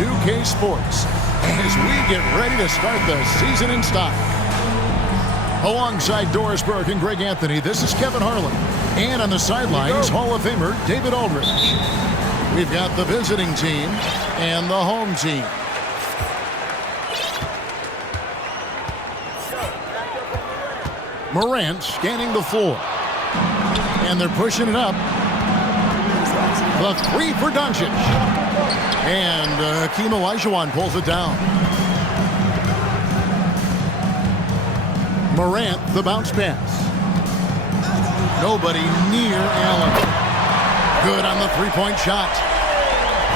2K Sports as we get ready to start the season in style. Alongside Doris Burke and Greg Anthony, this is Kevin Harlan. And on the sidelines, Hall of Famer David Aldridge. We've got the visiting team and the home team. Morant scanning the floor. And they're pushing it up. The three for Doncic. And Hakeem Olajuwon pulls it down. Morant, the bounce pass. Nobody near Allen. Good on the three-point shot.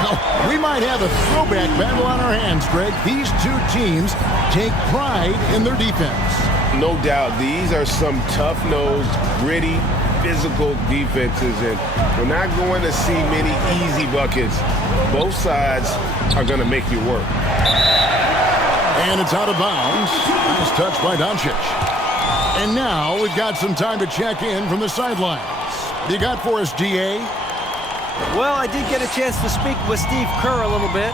Oh, we might have a throwback battle on our hands, Greg. These two teams take pride in their defense. No doubt. These are some tough-nosed, gritty, physical defenses, and we're not going to see many easy buckets. Both sides are going to make you work. And it's out of bounds. Nice touch by Doncic. And now we've got some time to check in from the sidelines. You got for us, GA? Well, I did get a chance to speak with Steve Kerr a little bit.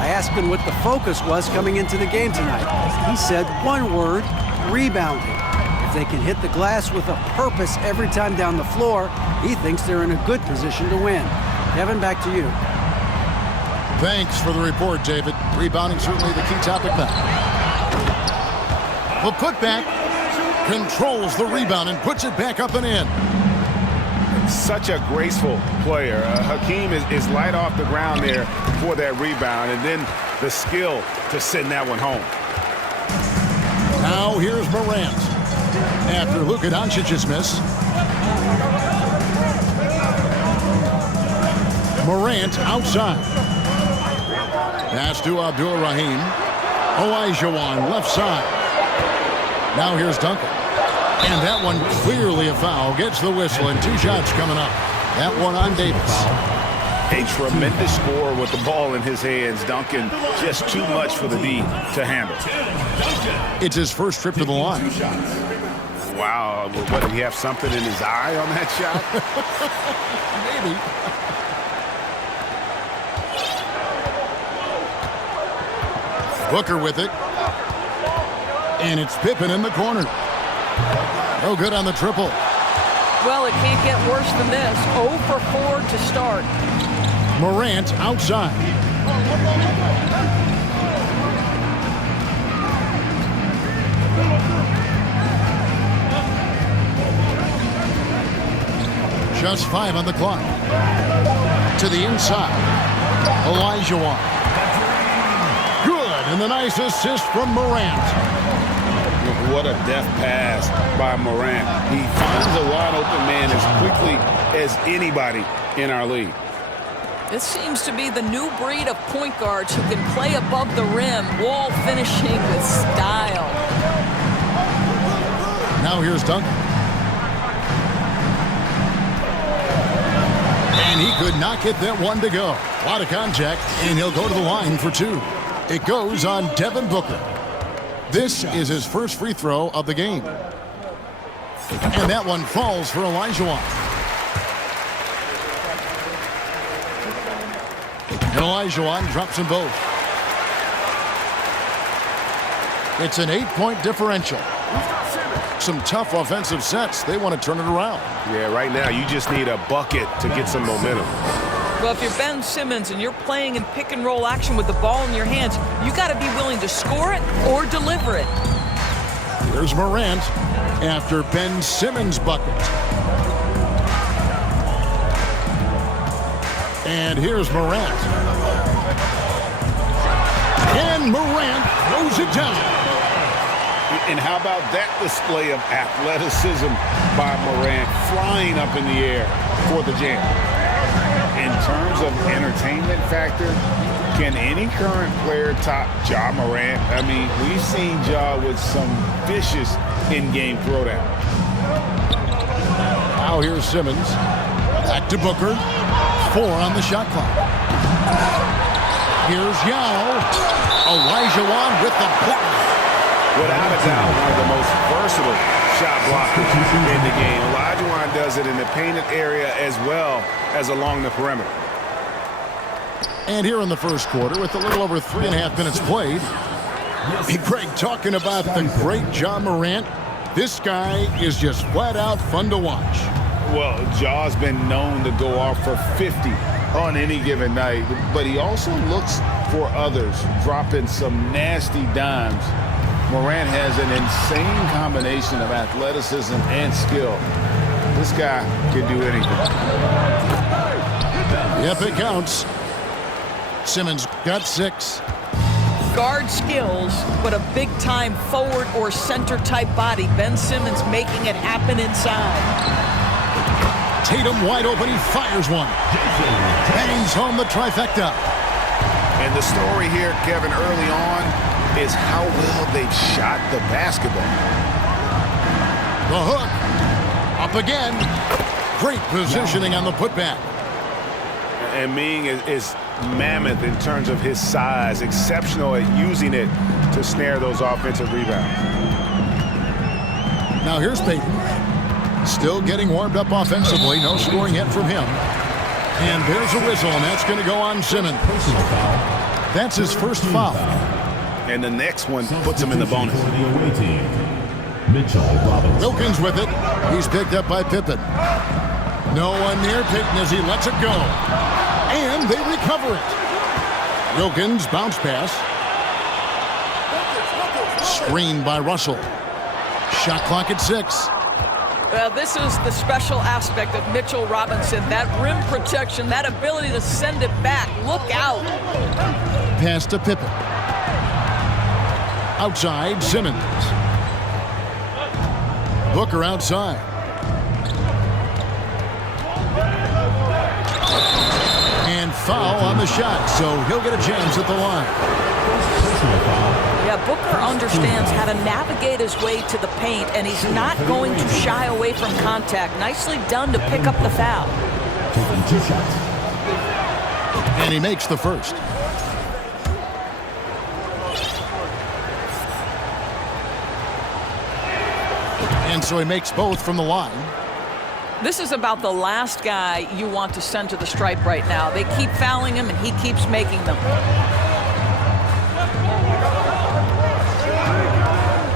I asked him what the focus was coming into the game tonight. He said one word: rebounding. If they can hit the glass with a purpose every time down the floor, he thinks they're in a good position to win. Kevin, back to you. Thanks for the report, David. Rebounding certainly the key topic now. The putback controls the rebound and puts it back up and in. Such a graceful player. Hakeem is light off the ground there for that rebound, and then the skill to send that one home. Now here's Morant. After Luka Doncic's miss. Morant outside. Pass to Abdul-Rahim. Olajuwon left side. Now here's Duncan. And that one clearly a foul. Gets the whistle, and two shots coming up. That one on Davis. A tremendous scorer with the ball in his hands. Duncan, just too much for the D to handle. It's his first trip to the line. Wow, what, did he have something in his eye on that shot? Maybe. Booker with it. And it's Pippen in the corner. No good on the triple. Well, it can't get worse than this. 0 for 4 to start. Morant outside. Just 5 on the clock. To the inside. Olajuwon. Good, and the nice assist from Morant. What a deft pass by Morant. He finds a wide-open man as quickly as anybody in our league. This seems to be the new breed of point guards who can play above the rim, wall finishing with style. Now here's Duncan. And he could not get that one to go. A lot of contact, and he'll go to the line for 2. It goes on Devin Booker. This is his first free throw of the game. And that one falls for Olajuwon. And Olajuwon drops them both. It's an 8-point differential. Some tough offensive sets. They want to turn it around. Yeah, right now you just need a bucket to get some momentum. Well, if you're Ben Simmons and you're playing in pick-and-roll action with the ball in your hands, you got to be willing to score it or deliver it. Here's Morant after Ben Simmons' bucket. And here's Morant. And Morant throws it down. And how about that display of athleticism by Morant, flying up in the air for the jam? In terms of entertainment factor, can any current player top Ja Morant? I mean, we've seen Ja with some vicious in-game throwdown. Now here's Simmons. Back to Booker. 4 on the shot clock. Here's Yao. Olajuwon with the block. Without a doubt, one of the most versatile shot blockers in the game. Olajuwon does it in the painted area as well as along the perimeter. And here in the first quarter, with a little over 3.5 minutes played, hey, Greg, talking about the great John Morant, this guy is just flat out fun to watch. Well, Jaw's been known to go off for 50 on any given night, but he also looks for others, dropping some nasty dimes. Morant has an insane combination of athleticism and skill. This guy can do anything. Yep, it counts. Simmons got 6. Guard skills, but a big-time forward or center-type body. Ben Simmons making it happen inside. Tatum wide open. He fires one. Bangs home the trifecta. And the story here, Kevin, early on is how well they've shot the basketball. The hook. Up again. Great positioning on the putback. And Ming is mammoth in terms of his size, exceptional at using it to snare those offensive rebounds. Now here's Payton. Still getting warmed up offensively. No scoring yet from him. And there's a whistle, and that's going to go on Simmons. That's his first foul. And the next one puts him in the bonus. Wilkins with it. He's picked up by Pippen. No one near Payton as he lets it go. And they recover it. Wilkins bounce pass. Screened by Russell. Shot clock at 6. This is the special aspect of Mitchell Robinson. That rim protection, that ability to send it back. Look out. Pass to Pippen. Outside, Simmons. Booker outside. And foul on the shot, so he'll get a chance at the line. Yeah, Booker understands how to navigate his way to the paint, and he's not going to shy away from contact. Nicely done to pick up the foul. Taking 2 shots. And he makes the first. And so he makes both from the line. This is about the last guy you want to send to the stripe right now. They keep fouling him, and he keeps making them.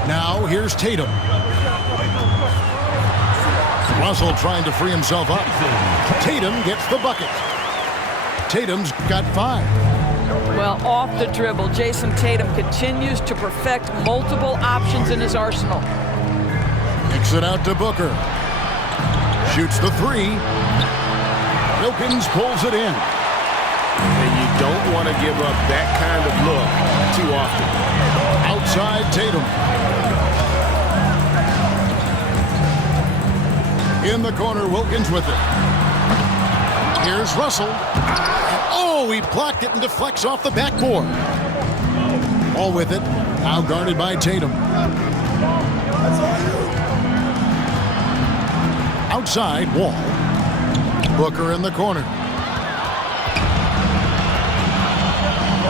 Now here's Tatum. Russell trying to free himself up. Tatum gets the bucket. Tatum's got 5. Well, off the dribble, Jason Tatum continues to perfect multiple options in his arsenal. Kicks it out to Booker. Shoots the 3. Wilkins pulls it in. And you don't want to give up that kind of look too often. Outside Tatum. In the corner, Wilkins with it. Here's Russell. Oh, he blocked it and deflects off the backboard. All with it. Now guarded by Tatum. Outside, Wall. Booker in the corner.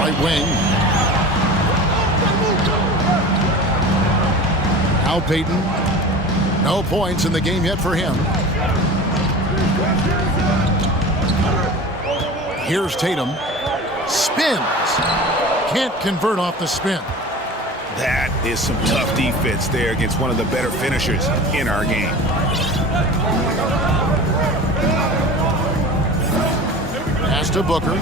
Right wing. Now Payton. No points in the game yet for him. Here's Tatum. Spins. Can't convert off the spin. That is some tough defense there against one of the better finishers in our game. Pass to Booker.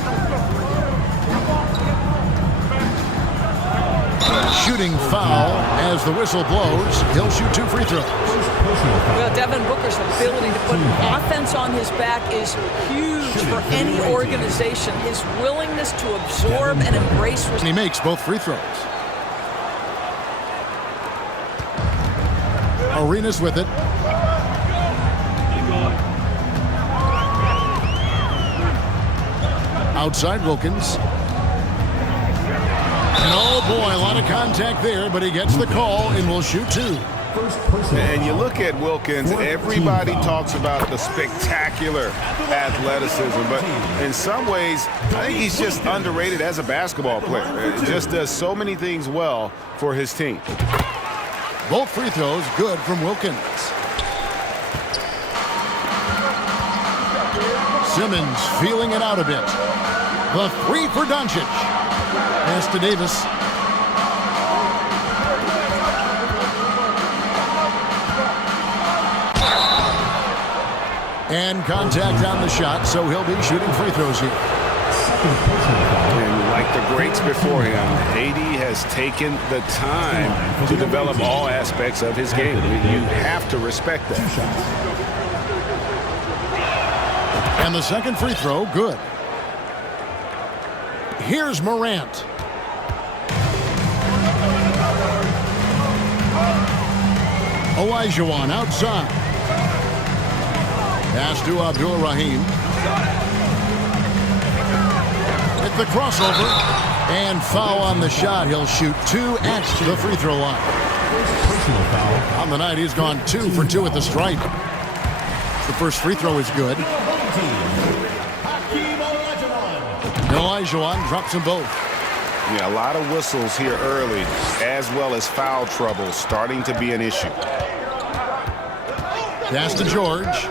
Shooting foul as the whistle blows. He'll shoot 2 free throws. Well, Devin Booker's ability to put offense on his back is huge for any organization. His willingness to absorb and embrace. And he makes both free throws. Arenas with it. Outside Wilkins. And oh boy, a lot of contact there, but he gets the call and will shoot 2. And you look at Wilkins, everybody talks about the spectacular athleticism, but in some ways, I think he's just underrated as a basketball player. He just does so many things well for his team. Both free throws good from Wilkins. Simmons feeling it out a bit. The three for Doncic. Pass to Davis. And contact on the shot, so he'll be shooting free throws here. And like the greats before him, AD has taken the time to develop all aspects of his game. You have to respect that. And the second free throw, good. Here's Morant. Olajuwon outside. Pass to Abdul-Rahim. Hit the crossover. And foul on the shot. He'll shoot 2 at the free throw line. Personal foul. On the night, he's gone 2 for 2 at the stripe. The first free throw is good. Olajuwon drops them both. Yeah, a lot of whistles here early, as well as foul trouble starting to be an issue. Pass to George.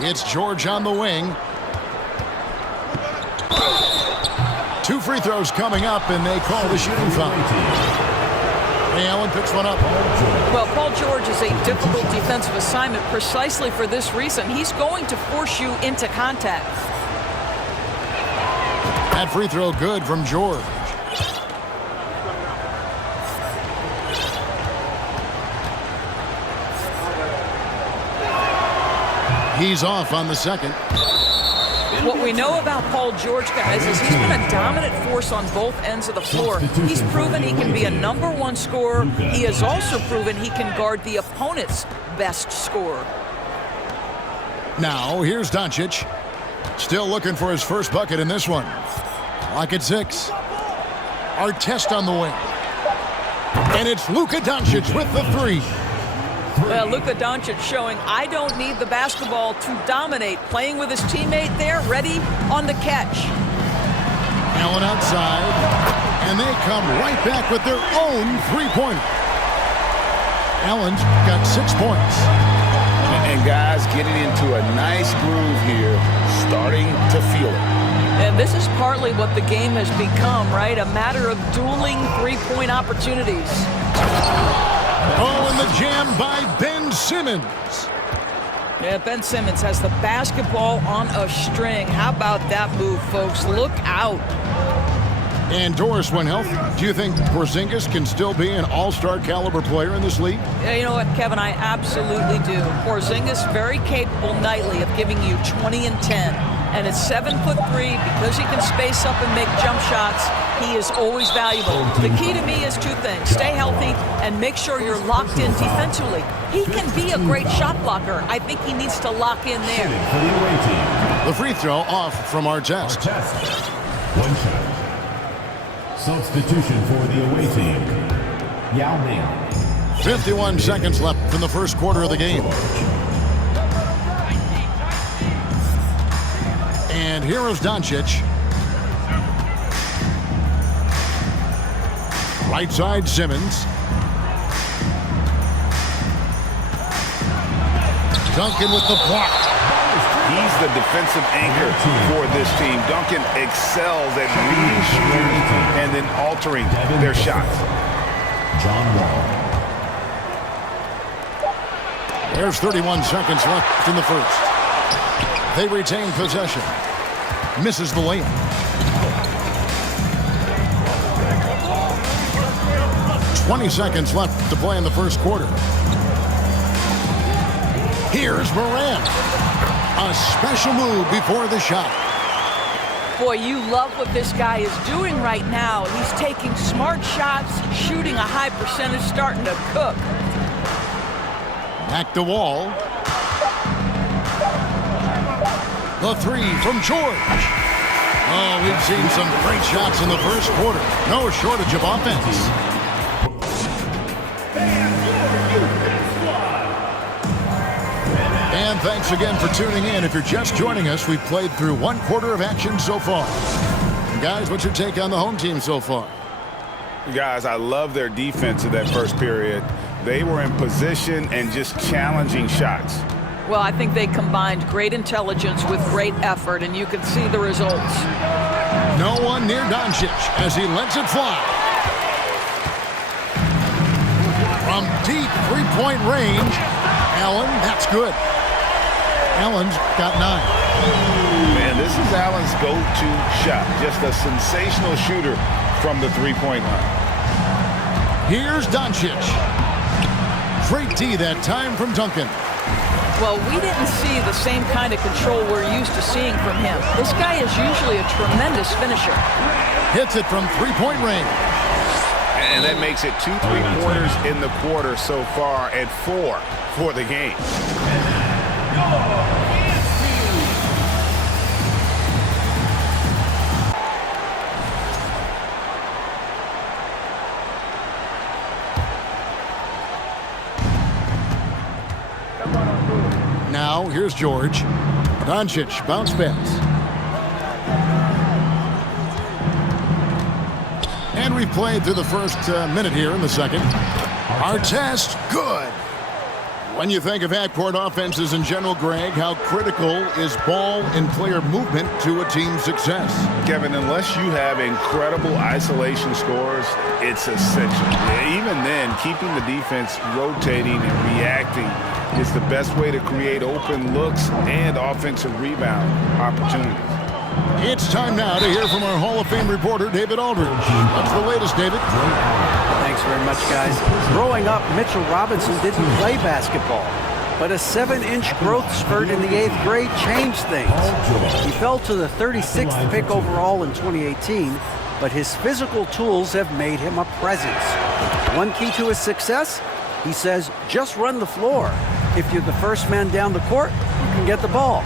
It's George on the wing. 2 free throws coming up, and they call the shooting foul. Ray Allen picks one up. Well, Paul George is a difficult defensive assignment precisely for this reason. He's going to force you into contact. That free throw good from George. He's off on the second. What we know about Paul George, guys, is he's been a dominant force on both ends of the floor. He's proven he can be a #1 scorer. He has also proven he can guard the opponent's best scorer. Now, here's Doncic. Still looking for his first bucket in this one. Lock at 6. Artest on the wing. And it's Luka Doncic with the 3. Well, Luka Doncic showing I don't need the basketball to dominate. Playing with his teammate there, ready on the catch. Allen outside. And they come right back with their own three-pointer. Allen's got 6 points. And guys getting into a nice groove here, starting to feel it. And this is partly what the game has become, right? A matter of dueling three-point opportunities. Oh, and the jam by Ben Simmons. Yeah, Ben Simmons has the basketball on a string. How about that move, folks? Look out. And Doris, when healthy, do you think Porzingis can still be an all-star caliber player in this league? Yeah, you know what, Kevin? I absolutely do. Porzingis very capable nightly of giving you 20 and 10. And at 7'3", because he can space up and make jump shots, he is always valuable. The key to me is 2 things. Stay healthy and make sure you're locked in defensively. He can be a great shot blocker. I think he needs to lock in there. The free throw off from Artest. One shot. Substitution for the away team. Yao Ming. 51 seconds left in the first quarter of the game. And here is Doncic. Right side, Simmons. Duncan with the block. He's the defensive anchor for this team. Duncan excels at reading shooters and then altering their shots. John Wall. There's 31 seconds left in the first. They retain possession. Misses the layup. "20 seconds left to play in the first quarter. Here's Morant. A special move before the shot. Boy, you love what this guy is doing right now. He's taking smart shots, shooting a high percentage, starting to cook. Back to Wall. The 3 from George. Oh, we've seen some great shots in the first quarter. No shortage of offense. And thanks again for tuning in. If you're just joining us, we've played through 1 quarter of action so far. And guys, what's your take on the home team so far? Guys, I love their defense in that first period. They were in position and just challenging shots. Well, I think they combined great intelligence with great effort, and you can see the results. No one near Doncic as he lets it fly. From deep three-point range, Allen, that's good. Allen's got 9. Man, this is Allen's go-to shot. Just a sensational shooter from the three-point line. Here's Doncic. Great D that time from Duncan. Well, we didn't see the same kind of control we're used to seeing from him. This guy is usually a tremendous finisher. Hits it from three-point range. And that makes it 2 3-pointers in the quarter so far and 4 for the game. Now, here's George. Doncic, bounce pass. And we've played through the first minute here in the second. Our test, good. When you think of half-court offenses in general, Greg, how critical is ball and player movement to a team's success? Kevin, unless you have incredible isolation scores, it's essential. Even then, keeping the defense rotating and reacting is the best way to create open looks and offensive rebound opportunities. It's time now to hear from our Hall of Fame reporter, David Aldridge. What's the latest, David? Thanks very much, guys. Growing up, Mitchell Robinson didn't play basketball, but a 7-inch growth spurt in the 8th grade changed things. He fell to the 36th pick overall in 2018, but his physical tools have made him a presence. One key to his success? He says, just run the floor. If you're the first man down the court, you can get the ball.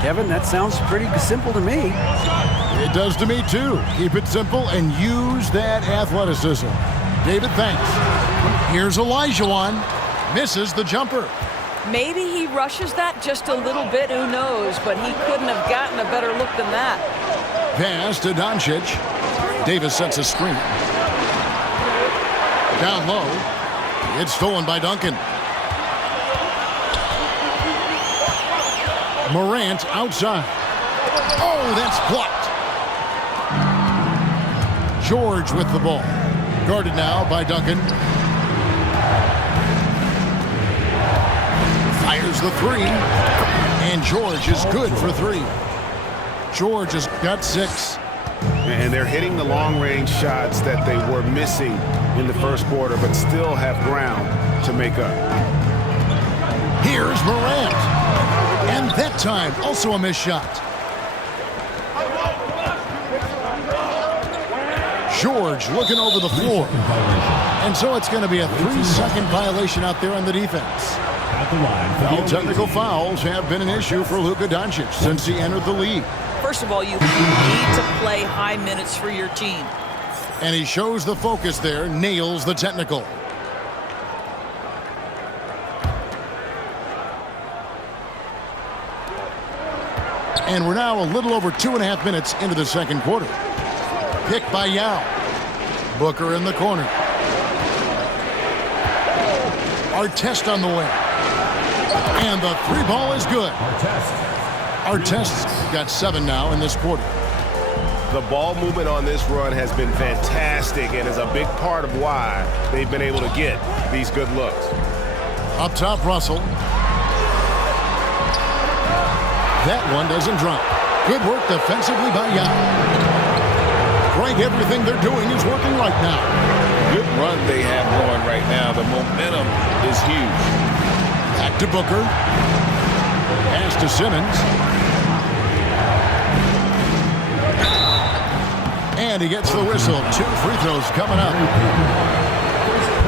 Kevin, that sounds pretty simple to me. It does to me, too. Keep it simple and use that athleticism. David, thanks. Here's Olajuwon. Misses the jumper. Maybe he rushes that just a little bit, who knows, but he couldn't have gotten a better look than that. Pass to Doncic. Davis sets a screen. Down low. It's stolen by Duncan. Morant outside. Oh, that's blocked. George with the ball. Guarded now by Duncan. Fires the 3. And George is good for 3. George has got 6. And they're hitting the long-range shots that they were missing in the first quarter, but still have ground to make up. Here's Morant. And that time, also a missed shot. George looking over the floor. And so it's going to be a 3-second violation out there on the defense. Well, technical fouls have been an issue for Luka Doncic since he entered the league. First of all, you need to play high minutes for your team. And he shows the focus there, nails the technical. And we're now a little over 2.5 minutes into the second quarter. Picked by Yao. Booker in the corner. Artest on the way. And the 3 ball is good. Artest's got 7 now in this quarter. The ball movement on this run has been fantastic and is a big part of why they've been able to get these good looks. Up top, Russell. That one doesn't drop. Good work defensively by Yao. Greg, everything they're doing is working right now. Good run they have going right now. The momentum is huge. Back to Booker. Pass to Simmons. And he gets the whistle. 2 free throws coming up.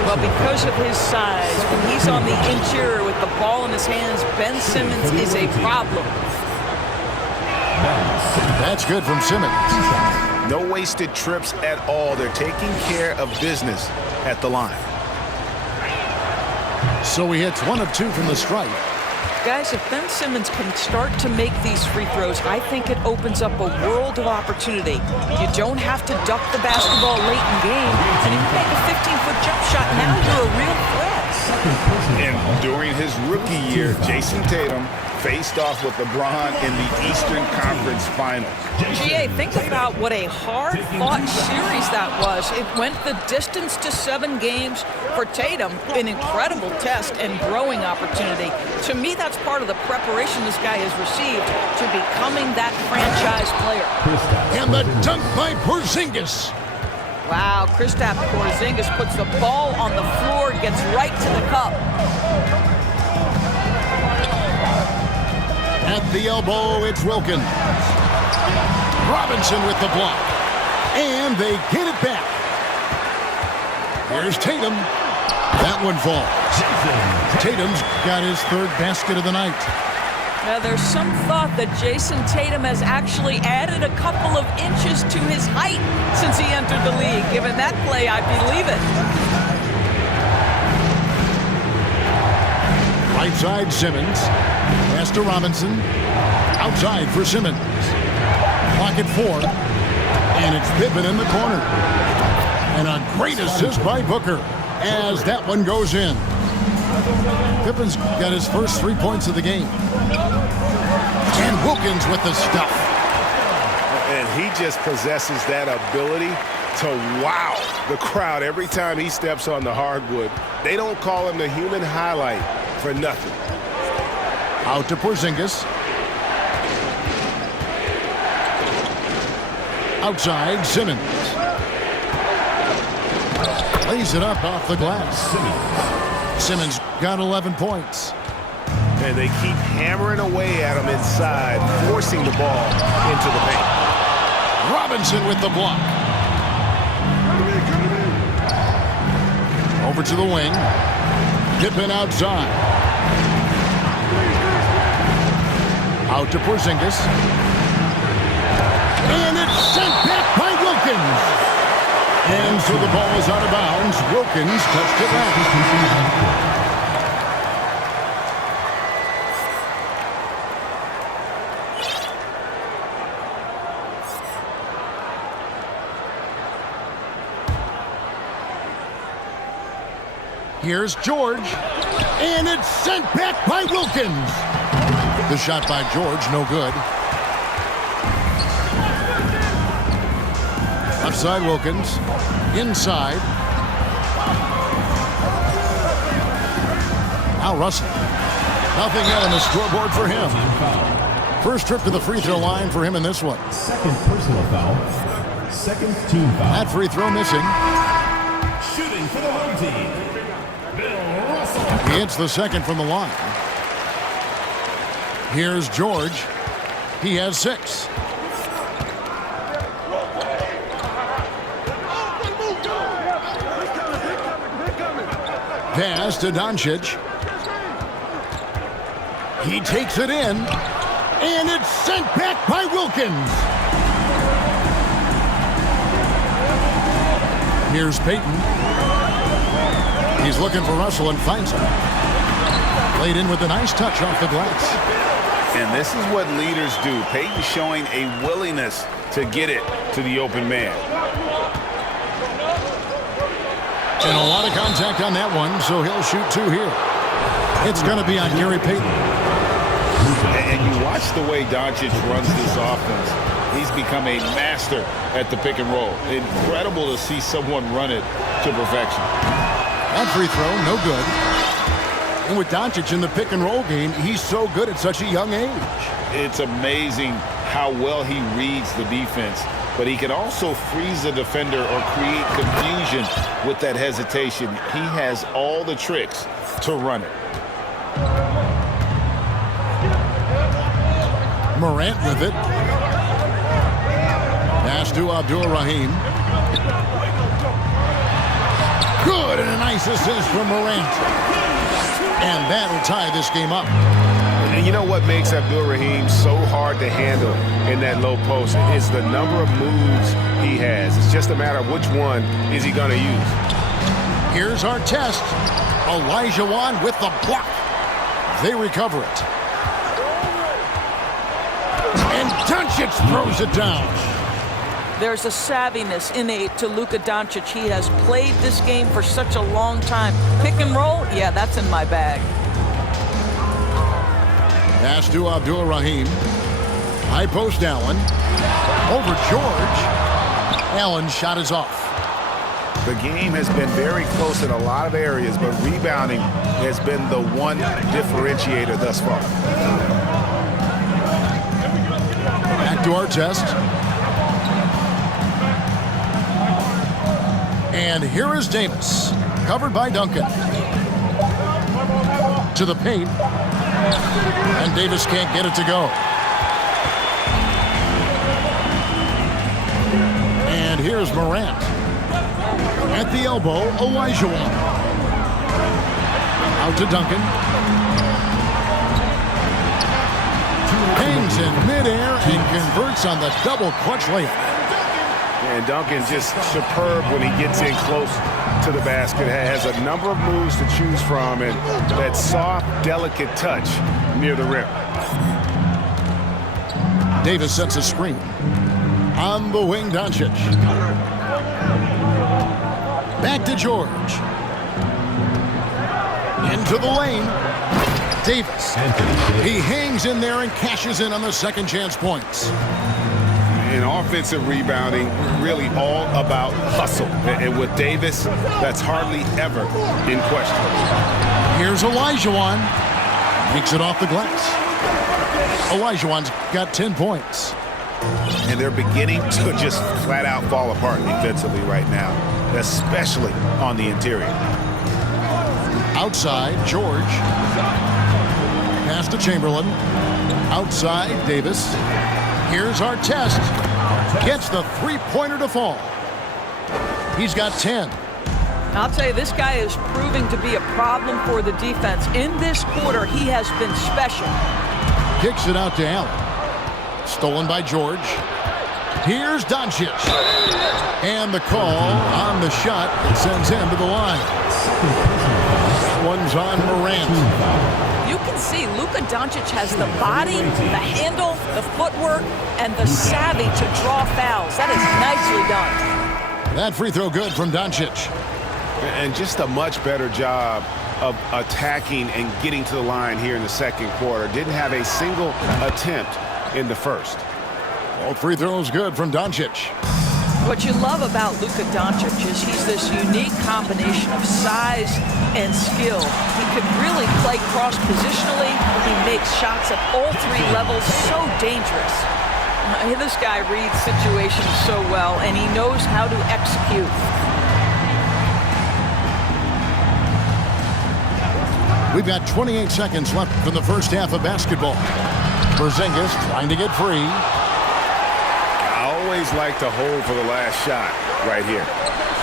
Well, because of his size, when he's on the interior with the ball in his hands, Ben Simmons is a problem. That's good from Simmons. No wasted trips at all. They're taking care of business at the line. So he hits 1 of 2 from the stripe. Guys, if Ben Simmons can start to make these free throws, I think it opens up a world of opportunity. You don't have to duck the basketball late in game, and if you make a 15-foot jump shot, now you're a real threat. And during his rookie year, Jason Tatum faced off with LeBron in the Eastern Conference Finals. GA, think about what a hard-fought series that was. It went the distance to 7 games for Tatum, an incredible test and growing opportunity. To me, that's part of the preparation this guy has received to becoming that franchise player. And the dunk by Porzingis. Wow, Kristaps Porzingis puts the ball on the floor, gets right to the cup. At the elbow, it's Wilkins. Robinson with the block. And they get it back. Here's Tatum. That one falls. Tatum's got his 3rd basket of the night. Now, there's some thought that Jason Tatum has actually added a couple of inches to his height since he entered the league. Given that play, I believe it. Right side, Simmons. Pass to Robinson. Outside for Simmons. Clock at 4. And it's Pippen in the corner. And a great assist by Booker as that one goes in. Pippen's got his first 3 points of the game. And Wilkins with the stuff. And he just possesses that ability to wow the crowd every time he steps on the hardwood. They don't call him the human highlight for nothing. Out to Porzingis. Outside, Simmons. Lays it up off the glass. Simmons got 11 points. And they keep hammering away at him inside, forcing the ball into the paint. Robinson with the block. Over to the wing. Pippen outside. Out to Porzingis. And it's sent back by Wilkins. And so the ball is out of bounds. Wilkins touched it back. Here's George. And it's sent back by Wilkins. The shot by George, no good. Outside Wilkins. Inside. Now Russell. Nothing yet on the scoreboard for him. First trip to the free throw line for him in this one. 2nd personal foul. 2nd team foul. That free throw missing. Shooting for the home team. He hits the 2nd from the line. Here's George. He has 6. Pass to Doncic. He takes it in. And it's sent back by Wilkins. Here's Payton. He's looking for Russell and finds him. Played in with a nice touch off the glass. And this is what leaders do. Payton showing a willingness to get it to the open man. And a lot of contact on that one, so he'll shoot 2 here. It's going to be on Gary Payton. And you watch the way Doncic runs this offense. He's become a master at the pick and roll. Incredible to see someone run it to perfection. That free throw, no good. And with Doncic in the pick and roll game, he's so good at such a young age. It's amazing how well he reads the defense, but he can also freeze the defender or create confusion with that hesitation. He has all the tricks to run it. Morant with it. Pass to Abdul-Rahim. Good, and a nice assist from Morant. And that'll tie this game up. And you know what makes Abdul-Rahim so hard to handle in that low post is the number of moves he has. It's just a matter of which one is he going to use. Here's our test. Elijah Wan with the block. They recover it. Doncic throws it down. There's a savviness innate to Luka Doncic. He has played this game for such a long time. Pick and roll, yeah, that's in my bag. Pass to Abdul-Rahim. High post Allen. Over George. Allen's shot is off. The game has been very close in a lot of areas, but rebounding has been the one differentiator thus far. Back to our test. And here is Davis. Covered by Duncan. To the paint. And Davis can't get it to go. And here's Morant. At the elbow, Olajuwon. Out to Duncan. Hangs in midair and converts on the double clutch layup. And Duncan's just superb when he gets in close to the basket. Has a number of moves to choose from, and that soft, delicate touch near the rim. Davis sets a screen. On the wing, Doncic. Back to George. Into the lane. Davis. He hangs in there and cashes in on the second chance points. In offensive rebounding, really all about hustle. And with Davis, that's hardly ever in question. Here's Olajuwon. Makes it off the glass. Olajuwon's got 10 points. And they're beginning to just flat out fall apart defensively right now, especially on the interior. Outside, George. Pass to Chamberlain. Outside, Davis. Here's our test. Gets the three-pointer to fall. He's got 10. I'll tell you, this guy is proving to be a problem for the defense. In this quarter, he has been special. Kicks it out to Allen. Stolen by George. Here's Doncic. And the call on the shot that sends him to the line. That one's on Morant. You can see Luka Doncic has the body, the handle, the footwork, and the savvy to draw fouls. That is nicely done. That free throw good from Doncic. And just a much better job of attacking and getting to the line here in the second quarter. Didn't have a single attempt in the first. Both free throws good from Doncic. What you love about Luka Doncic is he's this unique combination of size and skill. He could really play cross-positionally. He makes shots at all three levels. So dangerous. This guy reads situations so well, and he knows how to execute. We've got 28 seconds left in the first half of basketball. Porzingis trying to get free. Always like to hold for the last shot right here.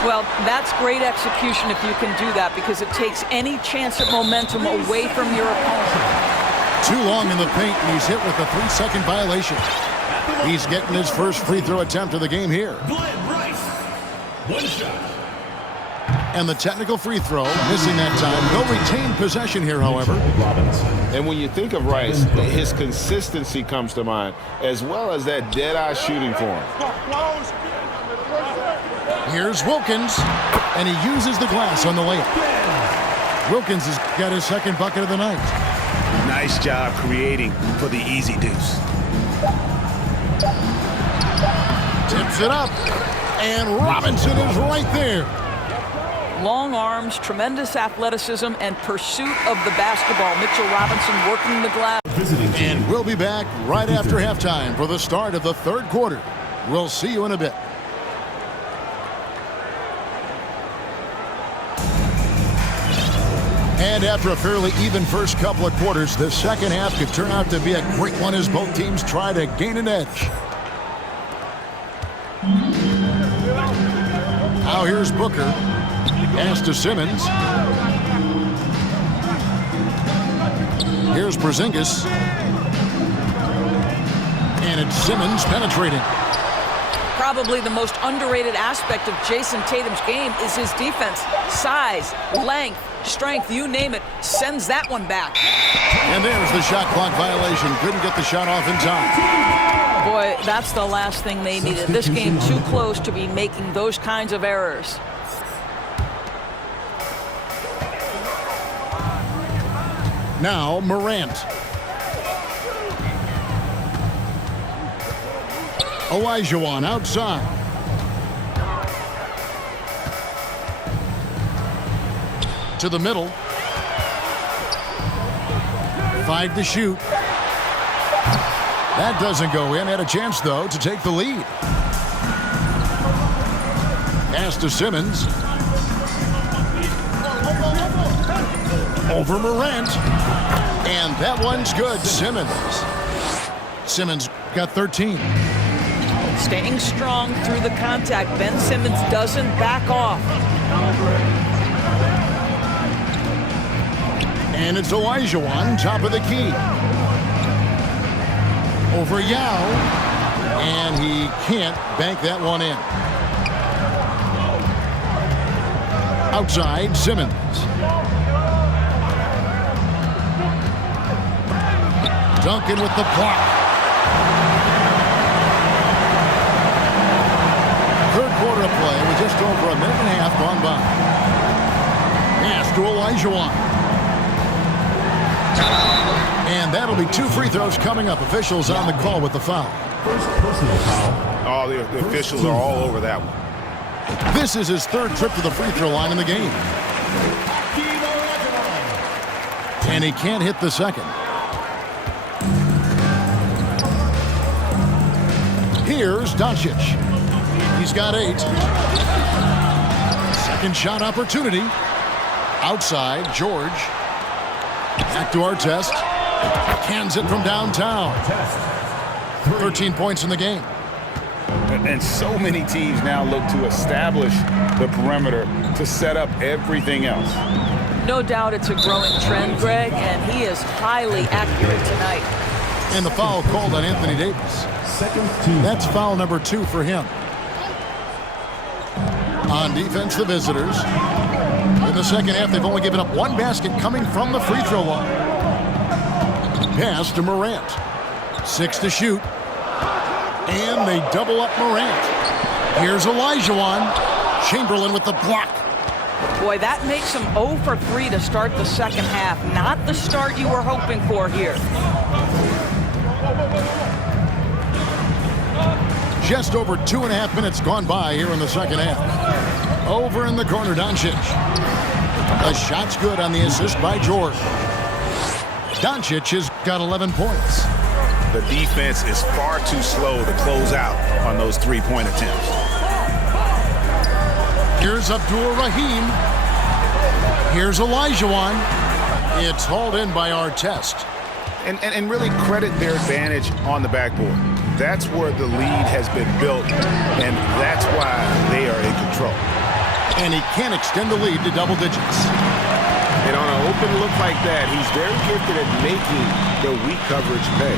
Well, that's great execution if you can do that, because it takes any chance at momentum away from your opponent. Too long in the paint, and he's hit with a 3-second violation. He's getting his first free throw attempt of the game here. One shot. And the technical free throw, missing that time. No retained possession here, however. And when you think of Rice, his consistency comes to mind, as well as that dead-eye shooting form. Here's Wilkins, and he uses the glass on the layup. Wilkins has got his second bucket of the night. Nice job creating for the easy deuce. Tips it up, and Robinson is right there. Long arms, tremendous athleticism, and pursuit of the basketball. Mitchell Robinson working the glass. And we'll be back right after halftime for the start of the third quarter. We'll see you in a bit. And after a fairly even first couple of quarters, the second half could turn out to be a great one as both teams try to gain an edge. Now here's Booker. Pass to Simmons. Here's Porzingis. And it's Simmons penetrating. Probably the most underrated aspect of Jason Tatum's game is his defense. Size, length, strength, you name it, sends that one back. And there's the shot clock violation. Couldn't get the shot off in time. Boy, that's the last thing they needed. This game too close to be making those kinds of errors. Now Morant. Olajuwon outside. To the middle. 5 to shoot. That doesn't go in. Had a chance, though, to take the lead. Pass to Simmons. Over Morant. And that one's good. Simmons got 13. Staying strong through the contact. Ben Simmons doesn't back off. And it's Olajuwon, top of the key. Over Yao. And he can't bank that one in. Outside, Simmons. Duncan with the block. Third quarter of play with just over a minute and a half gone by. Pass to Olajuwon. And that'll be 2 free throws coming up. Officials on the call with the foul. First personal foul. Oh, the officials are all over that one. This is his 3rd trip to the free throw line in the game. And he can't hit the second. Here's Doncic. He's got 8. Second shot opportunity. Outside, George. Back to Artest. Cans it from downtown. 13 points in the game. And so many teams now look to establish the perimeter to set up everything else. No doubt it's a growing trend, Greg, and he is highly accurate tonight. And the foul called on Anthony Davis. That's foul number 2 for him. On defense, the visitors. In the second half, they've only given up 1 basket coming from the free throw line. Pass to Morant. 6 to shoot. And they double up Morant. Here's Olajuwon. Chamberlain with the block. Boy, that makes him 0 for 3 to start the second half. Not the start you were hoping for here. Just over 2.5 minutes gone by here in the second half. Over in the corner, Doncic. The shot's good on the assist by George. Doncic has got 11 points. The defense is far too slow to close out on those 3-point attempts. Here's Abdul-Rahim. Here's Olajuwon. It's hauled in by Artest. And really credit their advantage on the backboard. That's where the lead has been built, and that's why they are in control. And he can extend the lead to double digits. And on an open look like that, he's very gifted at making the weak coverage pay.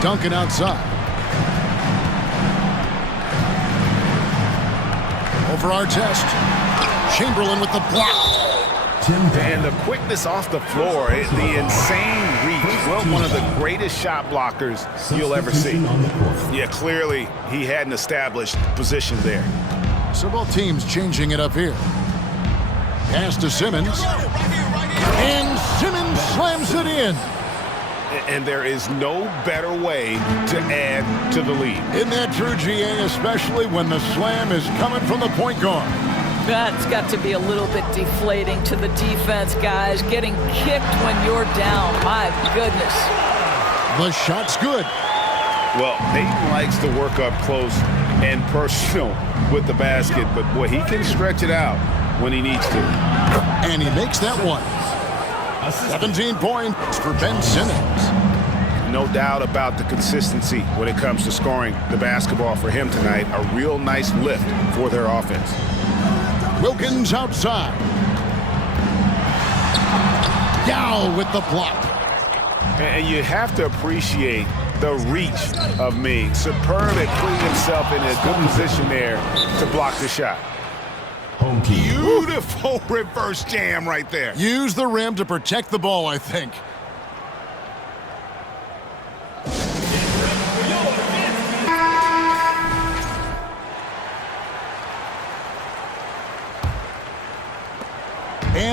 Duncan outside. Over Artest. Chamberlain with the block. And the quickness off the floor, the insane reach. Well, one of the greatest shot blockers you'll ever see. Yeah, clearly he hadn't established position there. So both teams changing it up here. Pass to Simmons. And Simmons slams it in. And there is no better way to add to the lead. Isn't that true, GA, especially when the slam is coming from the point guard? That's got to be a little bit deflating to the defense, guys. Getting kicked when you're down. My goodness. The shot's good. Well, Peyton likes to work up close and personal with the basket, but boy, he can stretch it out when he needs to. And he makes that one. 17 points for Ben Simmons. No doubt about the consistency when it comes to scoring the basketball for him tonight. A real nice lift for their offense. Wilkins outside. Yao with the block. And you have to appreciate the reach of Ming. Superb at putting himself in a good position there to block the shot. Home team. Beautiful reverse jam right there. Use the rim to protect the ball, I think.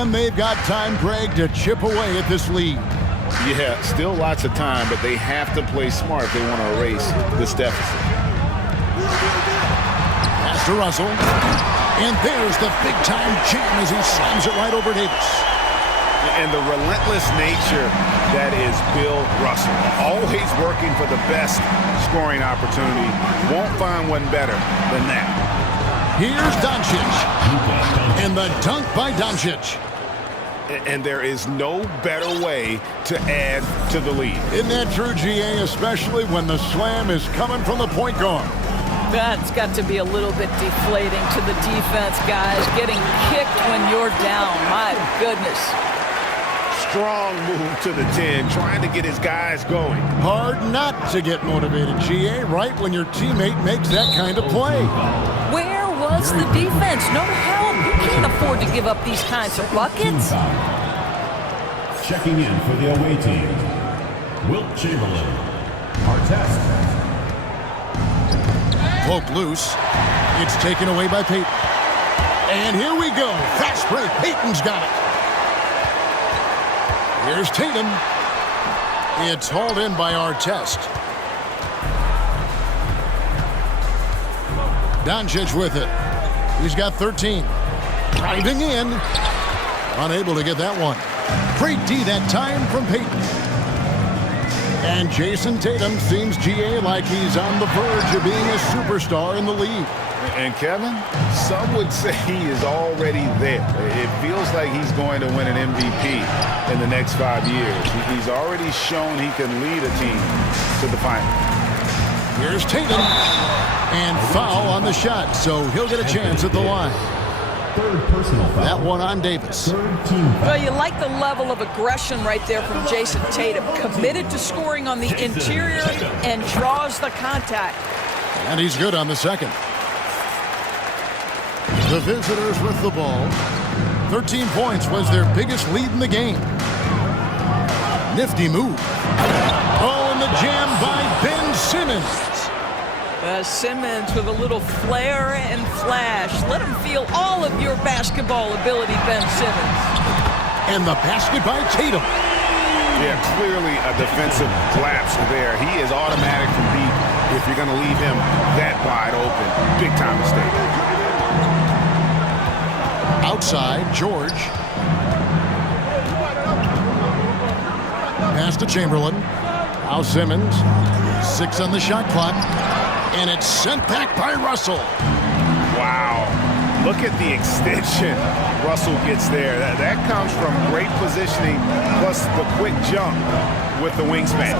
And they've got time, Greg, to chip away at this lead. Yeah, still lots of time, but they have to play smart if they want to erase this deficit. Pass to Russell. And there's the big-time jam as he slams it right over Davis. And the relentless nature that is Bill Russell. Always working for the best scoring opportunity. Won't find one better than that. Here's Doncic. And the dunk by Doncic. And there is no better way to add to the lead. Isn't that true, GA, especially when the slam is coming from the point guard? That's got to be a little bit deflating to the defense, guys. Getting kicked when you're down. My goodness. Strong move to the 10, trying to get his guys going. Hard not to get motivated, GA, right when your teammate makes that kind of play. Where was the defense? No help. You can't afford to give up these kinds of buckets. Checking in for the away team, Wilt Chamberlain. Artest. Poke loose. It's taken away by Payton. And here we go. Fast break. Payton's got it. Here's Tatum. It's hauled in by Artest. Doncic with it. He's got 13. Driving in. Unable to get that one. Great D that time from Payton. And Jason Tatum seems, GA, like he's on the verge of being a superstar in the league. And Kevin, some would say he is already there. It feels like he's going to win an MVP in the next 5 years. He's already shown he can lead a team to the final. Here's Tatum. And foul on the shot, so he'll get a chance at the line. Third personal foul. That one on Davis. Third team foul. Well, you like the level of aggression right there from Jason Tatum. Committed to scoring on the interior and draws the contact. And he's good on the second. The visitors with the ball. 13 points was their biggest lead in the game. Nifty move. Oh, and the jam by Ben Simmons. Simmons with a little flair and flash. Let him feel all of your basketball ability, Ben Simmons. And the basket by Tatum. Yeah, clearly a defensive collapse there. He is automatic from deep if you're going to leave him that wide open. Big time mistake. Outside, George. Pass to Chamberlain. Now Simmons. 6 on the shot clock. And it's sent back by Russell. Wow. Look at the extension Russell gets there. That comes from great positioning plus the quick jump with the wingspan.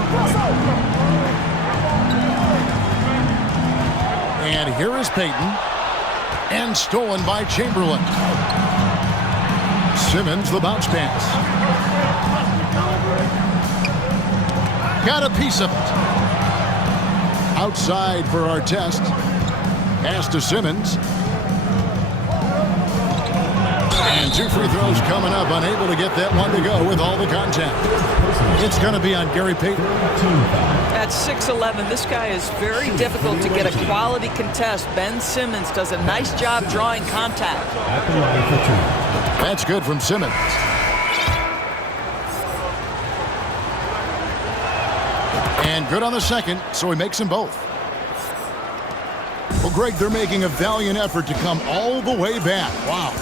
And here is Payton. And stolen by Chamberlain. Simmons, the bounce pass. Got a piece of it. Outside for Artest. Pass to Simmons. And 2 free throws coming up. Unable to get that one to go with all the contact. It's going to be on Gary Payton. At 6'11", this guy is very difficult to get a quality contest. Ben Simmons does a nice job drawing contact. That's good from Simmons. And good on the second, so he makes them both. Well, Greg, they're making a valiant effort to come all the way back. Wow.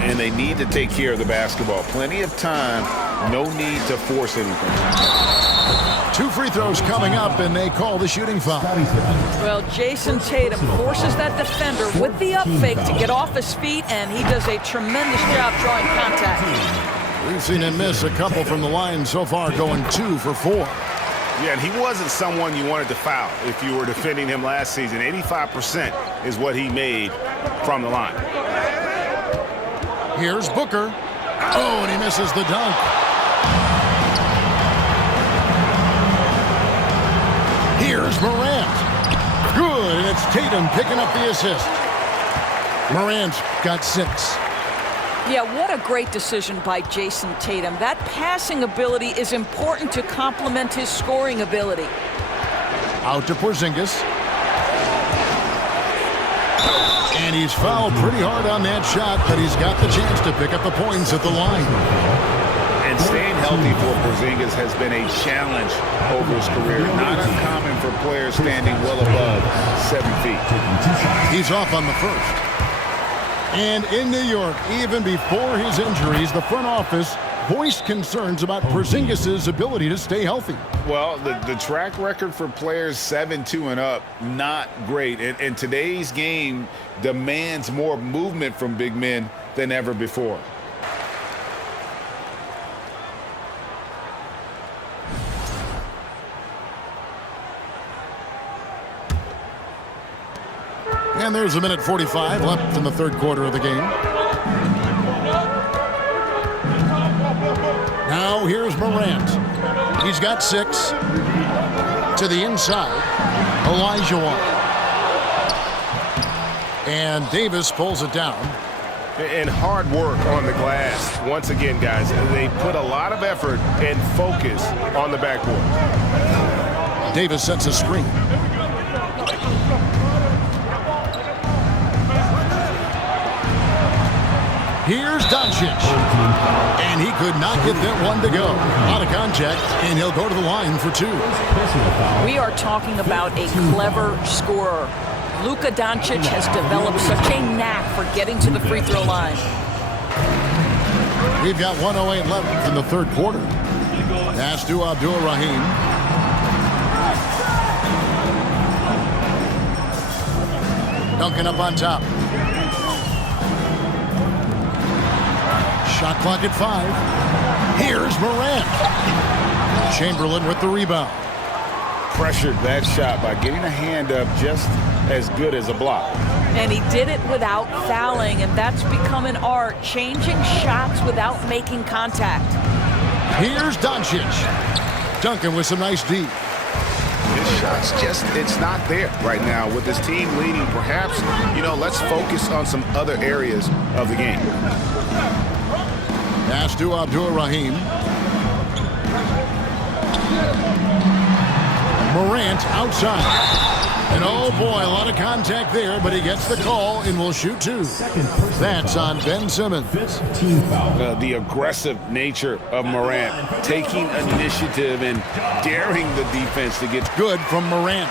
And they need to take care of the basketball. Plenty of time. No need to force anything. 2 free throws coming up, and they call the shooting foul. Well, Jason Tatum forces that defender with the up fake to get off his feet, and he does a tremendous job drawing contact. We've seen him miss a couple from the line so far, going 2 for 4. Yeah, and he wasn't someone you wanted to foul if you were defending him last season. 85% is what he made from the line. Here's Booker. Oh, and he misses the dunk. Here's Morant. Good, and it's Tatum picking up the assist. Morant's got 6. Yeah, what a great decision by Jason Tatum. That passing ability is important to complement his scoring ability. Out to Porzingis. And he's fouled pretty hard on that shot, but he's got the chance to pick up the points at the line. And staying healthy for Porzingis has been a challenge over his career. Not uncommon for players standing well above 7 feet. He's off on the first. And in New York, even before his injuries, the front office voiced concerns about Porzingis' ability to stay healthy. Well, the track record for players 7-2 and up, not great. And today's game demands more movement from big men than ever before. And there's a minute 45 left in the third quarter of the game. Now here's Morant. He's got 6. To the inside, Olajuwon. And Davis pulls it down. And hard work on the glass. Once again, guys, they put a lot of effort and focus on the backboard. Davis sets a screen. Here's Doncic. And he could not get that one to go. Out of contact, and he'll go to the line for 2. We are talking about a clever scorer. Luka Doncic has developed such a knack for getting to the free throw line. We've got 1:08 left in the third quarter. Pass to Abdul-Rahim. Duncan up on top. Shot clock at 5. Here's Morant. Chamberlain with the rebound. Pressured that shot by getting a hand up just as good as a block. And he did it without fouling, and that's become an art, changing shots without making contact. Here's Doncic. Duncan with some nice D. His shot's just, it's not there right now. With his team leading, perhaps, let's focus on some other areas of the game. Pass to Abdul-Rahim. Morant outside. And oh boy, a lot of contact there, but he gets the call and will shoot 2. That's on Ben Simmons. The aggressive nature of Morant, taking initiative and daring the defense to get good from Morant.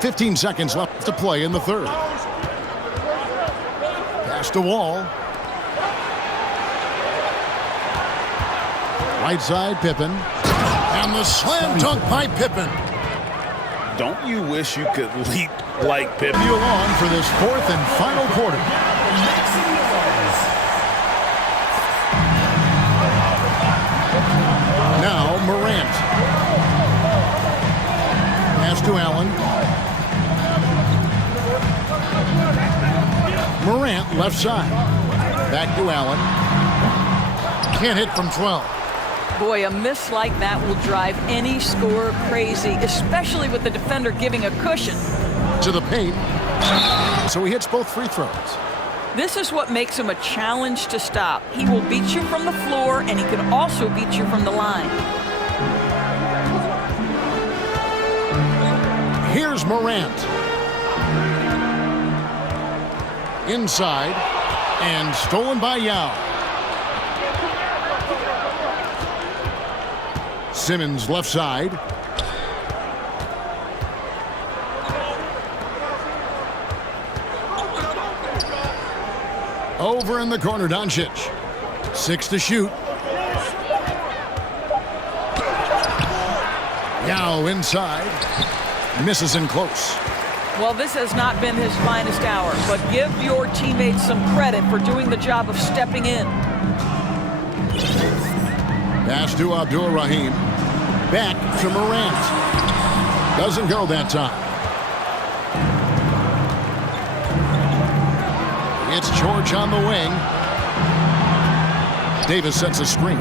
15 seconds left to play in the third. Pass to Wall. Right side, Pippen. And the slam dunk by Pippen. Don't you wish you could leap like Pippen? You along for this fourth and final quarter. Now Morant. Pass to Allen. Morant left side. Back to Allen. Can't hit from 12. Boy, a miss like that will drive any scorer crazy, especially with the defender giving a cushion. To the paint. So he hits both free throws. This is what makes him a challenge to stop. He will beat you from the floor, and he can also beat you from the line. Here's Morant. Inside. And stolen by Yao. Simmons left side. Over in the corner, Doncic. 6 to shoot. Yao inside. Misses in close. Well, this has not been his finest hour, but give your teammates some credit for doing the job of stepping in. Pass to Abdul-Rahim. Back to Morant. Doesn't go that time. It's George on the wing. Davis sets a screen.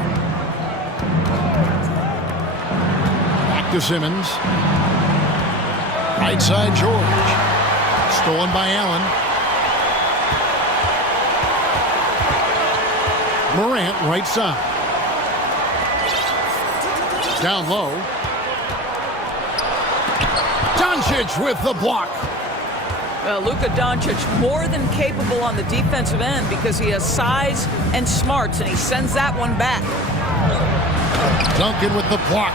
Back to Simmons. Right side, George. Stolen by Allen. Morant, right side. Down low. Doncic with the block. Well, Luka Doncic more than capable on the defensive end because he has size and smarts, and he sends that one back. Duncan with the block.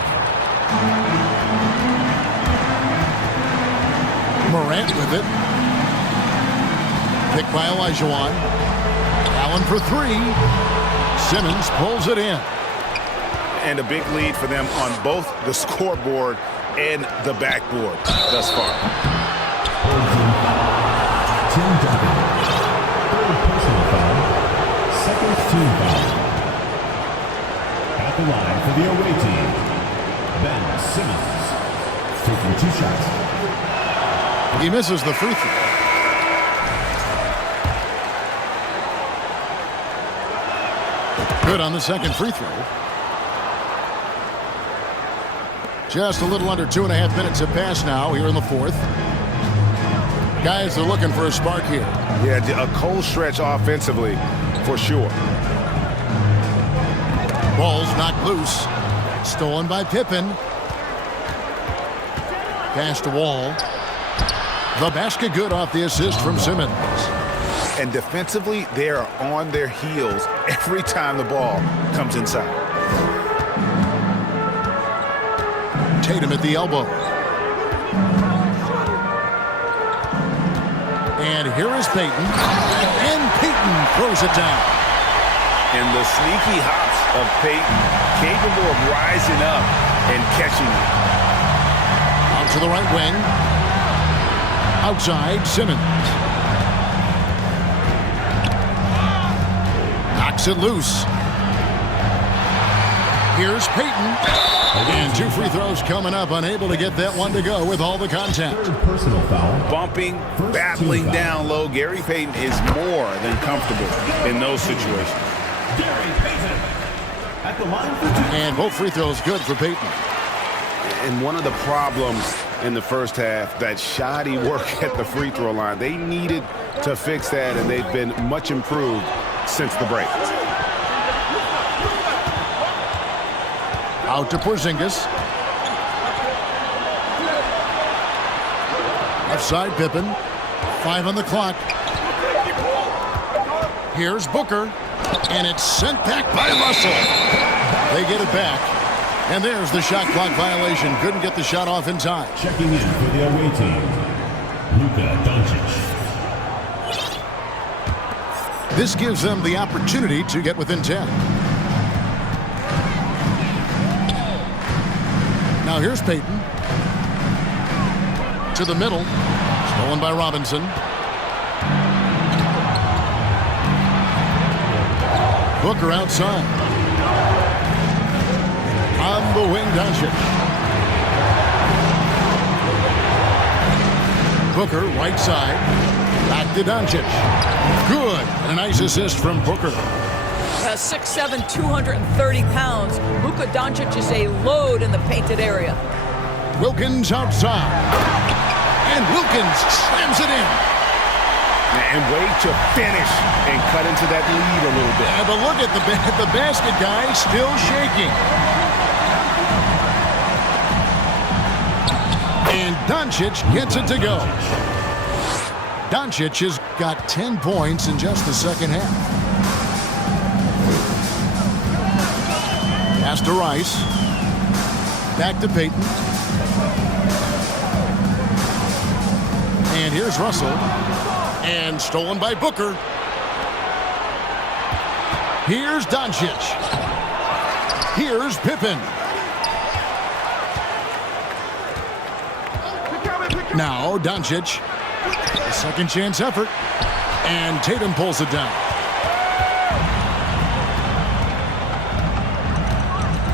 Morant with it. Picked by Olajuwon. Allen for three. Simmons pulls it in. And a big lead for them on both the scoreboard and the backboard thus far. Tim Duncan. Third personal foul. Second team foul. At the line for the away team, Ben Simmons. Taking 2 shots. He misses the free throw. Good on the second free throw. Just a little under 2.5 minutes have passed now here in the fourth. Guys are looking for a spark here. Yeah, a cold stretch offensively for sure. Ball's knocked loose. Stolen by Pippen. Pass to Wall. The basket good off the assist from Simmons. And defensively, they are on their heels every time the ball comes inside. Tatum at the elbow. And here is Payton. And Payton throws it down. And the sneaky hops of Payton, capable of rising up and catching it. Out to the right wing. Outside, Simmons. Knocks it loose. Here's Payton. And 2 free throws coming up. Unable to get that one to go with all the contact. Third personal foul. Bumping, battling down low. Gary Payton is more than comfortable in those situations. Gary Payton. At the line for 2. And both free throws good for Payton. And one of the problems in the first half, that shoddy work at the free throw line. They needed to fix that, and they've been much improved since the break. Out to Porzingis. Left side, Pippen. 5 on the clock. Here's Booker. And it's sent back by Russell. They get it back. And there's the shot clock violation. Couldn't get the shot off in time. Checking in for the away team, Luka Doncic. This gives them the opportunity to get within 10. Now here's Payton. To the middle. Stolen by Robinson. Booker outside. On the wing, Doncic. Booker, right side. Back to Doncic. Good. And a nice assist from Booker. 6'7", 230 pounds. Luka Doncic is a load in the painted area. Wilkins outside. And Wilkins slams it in. And way to finish and cut into that lead a little bit. Yeah, but look at the basket guy still shaking. And Doncic gets it to go. Doncic has got 10 points in just the second half. Pass to Rice. Back to Payton. And here's Russell. And stolen by Booker. Here's Doncic. Here's Pippen. Now Doncic. A second chance effort. And Tatum pulls it down.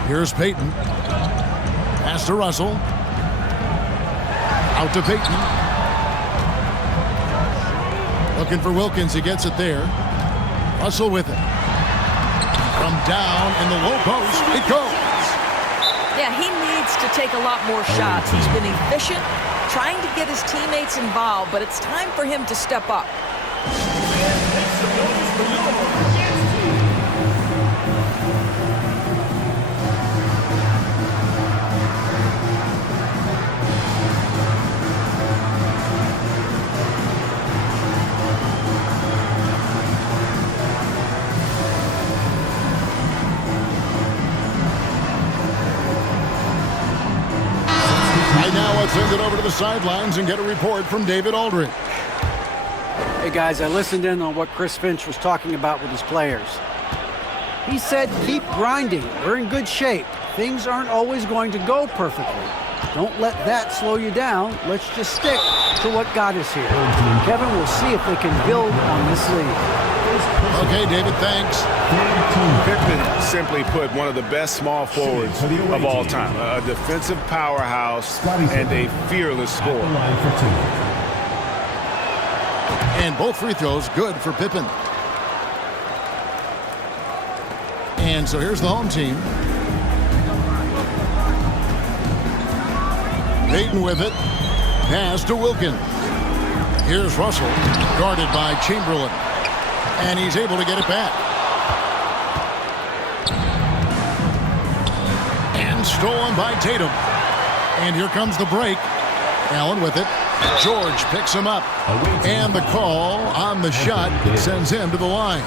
Here's Payton. Pass to Russell. Out to Payton. Looking for Wilkins. He gets it there. Russell with it. From down in the low post, it goes. Yeah, he needs to take a lot more shots. He's been efficient, trying to get his teammates involved, but it's time for him to step up. let's send it over to the sidelines and get a report from David Aldridge. Hey guys, I listened in on what Chris Finch was talking about with his players. He said, keep grinding. We're in good shape. Things aren't always going to go perfectly. Don't let that slow you down. Let's just stick to what got us here. Kevin, we'll see if they can build on this lead. Okay, David, thanks. Pippen, simply put, one of the best small forwards of all time. A defensive powerhouse and a fearless scorer. And both free throws good for Pippen. And so here's the home team. Payton with it. Pass to Wilkins. Here's Russell, guarded by Chamberlain. And he's able to get it back. And stolen by Tatum. And here comes the break. Allen with it. George picks him up. And the call on the shot sends him to the line.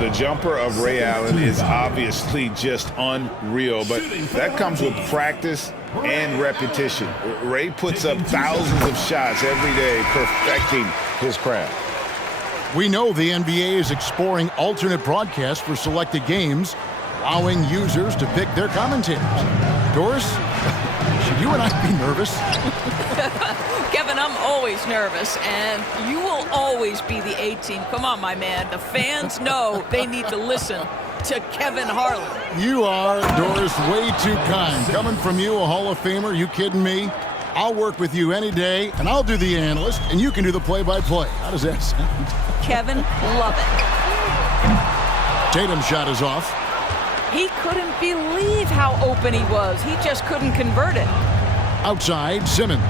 The jumper of Ray Allen is obviously just unreal, but that comes with practice and repetition. Ray puts up thousands of shots every day, perfecting his craft. We know the NBA is exploring alternate broadcasts for selected games, allowing users to pick their commentators. Doris, should you and I be nervous? Kevin, I'm always nervous, and you will always be the A team. Come on, my man. The fans know they need to listen to Kevin Harlan. You are, Doris, way too kind. Coming from you, a Hall of Famer, you kidding me? I'll work with you any day, and I'll do the analyst, and you can do the play-by-play. How does that sound? Kevin, love it. Tatum's shot is off. He couldn't believe how open he was. He just couldn't convert it. Outside, Simmons.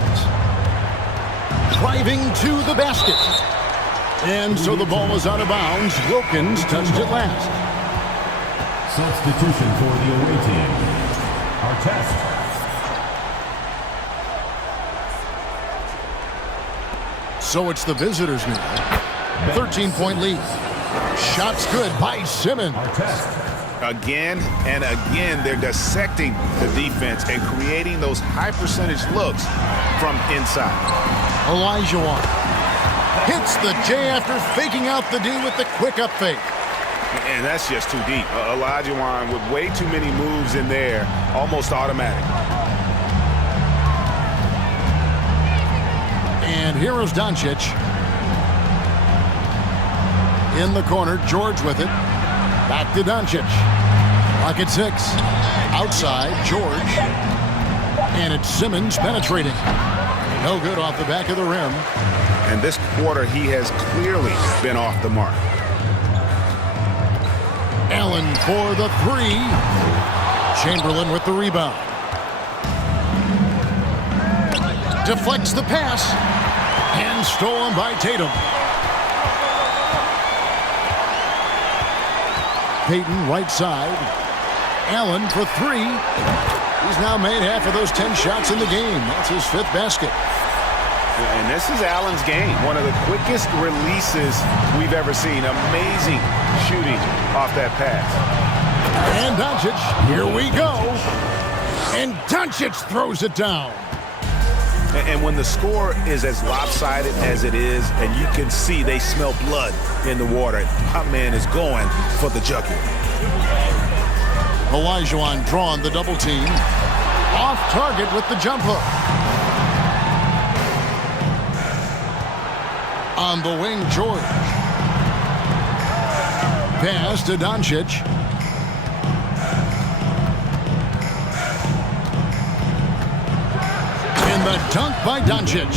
Driving to the basket. And so the ball is out of bounds. Wilkins touched it last. Substitution for the away team. Artest. So it's the visitors now. 13-point lead. Shots good by Simmons. Again and again, they're dissecting the defense and creating those high-percentage looks from inside. Olajuwon hits the J after faking out the D with the quick up fake. And that's just too deep. Olajuwon with way too many moves in there, almost automatic. And here is Doncic. In the corner, George with it. Back to Doncic. Clock at 6. Outside, George. And it's Simmons penetrating. No good off the back of the rim. And this quarter, he has clearly been off the mark. Allen for the 3. Chamberlain with the rebound. Deflects the pass. And stolen by Tatum. Payton right side. Allen for 3. He's now made half of those 10 shots in the game. That's his 5th basket. And this is Allen's game. One of the quickest releases we've ever seen. Amazing shooting off that pass. And Doncic, here we go. And Doncic throws it down. And when the score is as lopsided as it is, and you can see they smell blood in the water, my man is going for the jugular. Olajuwon drawn the double team. Off target with the jump hook. On the wing, George. Pass to Doncic. The dunk by Doncic.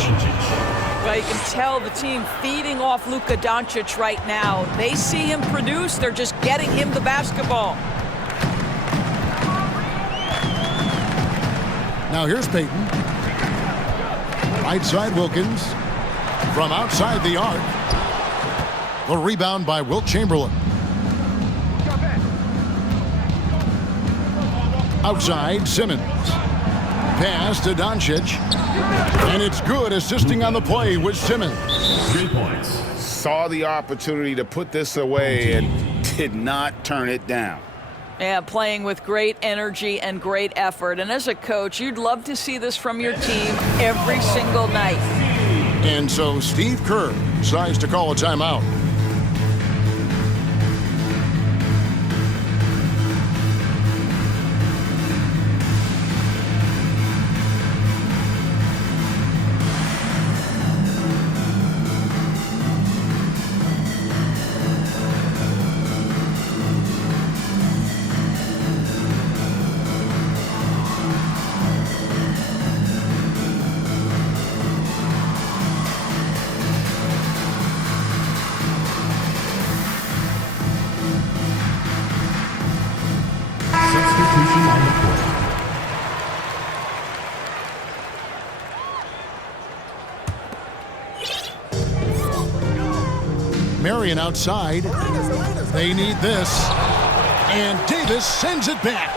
Well, you can tell the team feeding off Luka Doncic right now. They see him produce. They're just getting him the basketball. Now here's Payton. Right side, Wilkins. From outside the arc. The rebound by Wilt Chamberlain. Outside, Simmons. Pass to Doncic. And it's good. Assisting on the play was Simmons. 3 points. Saw the opportunity to put this away and did not turn it down. Yeah, playing with great energy and great effort. And as a coach, you'd love to see this from your team every single night. And so Steve Kerr decides to call a timeout. Substitution on the court. Marion outside. They need this. And Davis sends it back.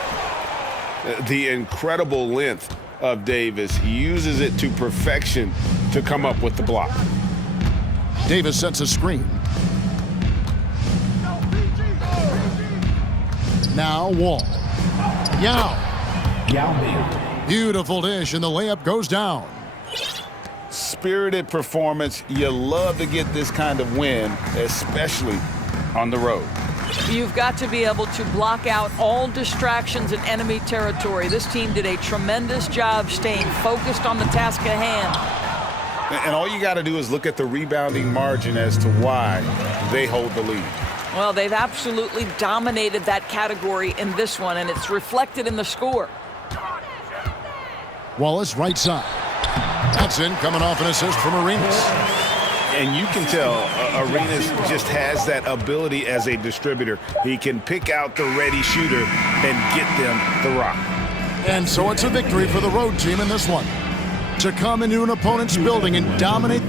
The incredible length of Davis. He uses it to perfection to come up with the block. Davis sets a screen. Now Wall. Yao. Beautiful dish, and the layup goes down. Spirited performance. You love to get this kind of win, especially on the road. You've got to be able to block out all distractions in enemy territory. This team did a tremendous job staying focused on the task at hand. And all you got to do is look at the rebounding margin as to why they hold the lead. Well, they've absolutely dominated that category in this one, and it's reflected in the score. Wallace right side. That's in, coming off an assist from Arenas. And you can tell Arenas just has that ability as a distributor. He can pick out the ready shooter and get them the rock. And so it's a victory for the road team in this one. To come into an opponent's building and dominate